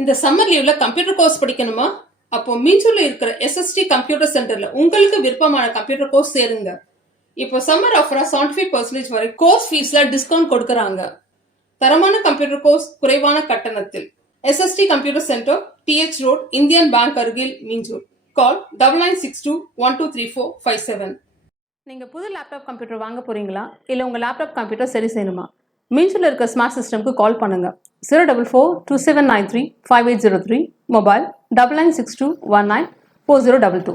இந்த சம்மர் லீவ்ல computer course படிக்கணுமா? அப்போ மீஞ்சூர்ல இருக்கிற SST கம்ப்யூட்டர் சென்டர்ல உங்களுக்கு விருப்பமான கம்ப்யூட்டர் கோர்ஸ் சேருங்க. இப்போ சம்மர் ஆஃபரா 75% வரை கோர்ஸ் ஃபீஸ்ல டிஸ்கவுண்ட் கொடுக்கறாங்க. தரமான கம்ப்யூட்டர் கோர்ஸ் குறைவான கட்டணத்தில். SST computer centre, TH road, Indian bank அருகில், மீஞ்சூர். கால் 9962123457. நீங்க புது லேப்டாப் கம்ப்யூட்டர் வாங்க போறீங்களா? இல்ல உங்க லேப்டாப் கம்ப்யூட்டர் சரி செய்யணுமா? மீஞ்சூர்ல இருக்க ஸ்மார்ட் சிஸ்டம்க்கு கால் பண்ணுங்க. 04427935803. மொபைல் 9962194022.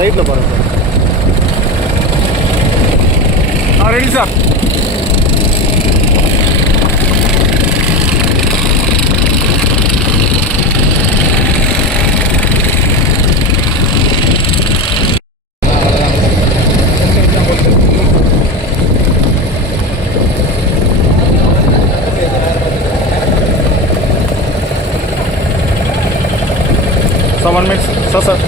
ரைட்ல பாருங்க sir. Ready sir. Sir, 1 minute. Sir. Sir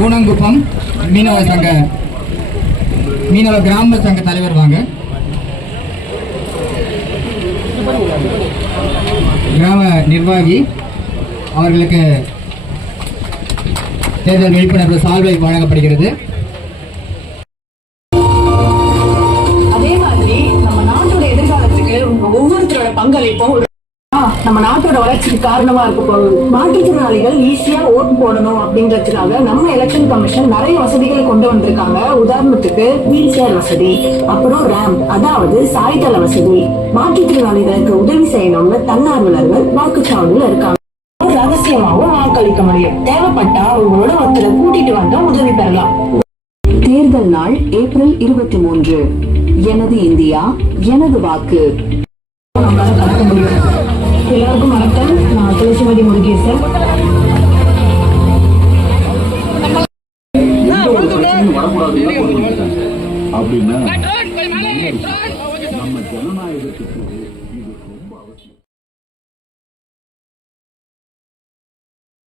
Koonankuppam மீனவ கிராம சங்க தலைவர் வாங்க. கிராம நிர்வாகி அவர்களுக்கு தேர்தல் விழிப்புணர்வு சால்வை வழங்கப்படுகிறது. அதே மாதிரி நம்ம நாட்டோட எதிர்காலத்துக்கு உங்க ஒவ்வொருத்தரோட பங்களிப்பும் நம்ம நாட்டோட வளர்ச்சிக்கு காரணமா இருக்க போகுது. மாற்றுத்திறனாளிகள் ஈஸியா ஓட்டு போடணும் அப்படின்றதுக்காக நம்ம எலெக்ஷன் கமிஷன் நிறைய வசதிகள் கொண்டு வந்திருக்காங்க. உதாரணத்துக்கு வீல் சேர் வசதி, அப்புறம் ரேம்ப், அதாவது சாய்தள வசதி. மாற்றுத்திறனாளிகளுக்கு உதவி செய்யணும்னு தன்னார்வலர்கள் வாக்குச்சாவடியில் இருக்காங்க. ரகசியமாவும் வாக்களிக்க முடியும். தேவைப்பட்டா உங்களோட ஒருத்தரை கூட்டிட்டு வந்து உதவி பெறலாம். தேர்தல் நாள் ஏப்ரல் 23. எனது இந்தியா எனது வாக்கு. நம்மளால கலக்க முடியும். எல்லாருக்கும் வணக்கம். நான் துளசிமதி முருகேசன். அப்படின்னா நம்ம ஜனநாயகத்துக்கு